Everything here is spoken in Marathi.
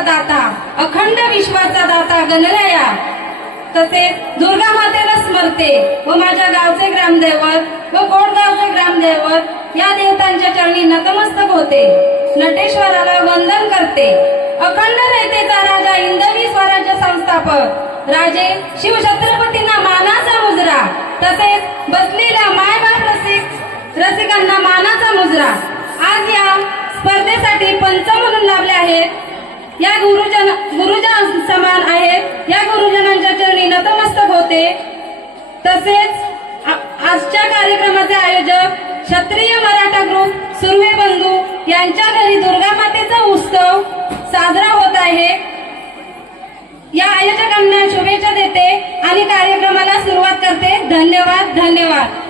विश्वाचा दाता अखंड विश्वाचा दाता गणराया. तसेच दुर्गा मातेला स्मरते व माझ्या गावचे ग्रामदैवत व गोडगावचे ग्रामदैवत या देवतांच्या चरणी नतमस्तक होते. नटेश्वराला वंदन करते. अखंड रयतेचा राजा इंदवी स्वराज्य संस्थापक राजे शिवछत्रपतींना मानाचा मुजरा. तसेच बसलेल्या मायबाप रसिक रसिकांना मानाचा मुजरा. आज या स्पर्धेसाठी पंच म्हणून लाभले आहेत या गुरुजन गुरुजन समान आहेत या गुरुजनांच्या चरणी नतमस्तक होते. तसेच आ- आजच्या कार्यक्रमाचे आयोजक क्षत्रिय मराठा ग्रुप सुर्वे बंधू यांच्या घरी दुर्गा मातेचा उत्सव साजरा होत आहे. या आयोजकांना शुभेच्छा देते आणि कार्यक्रमाला सुरुवात करते. धन्यवाद धन्यवाद.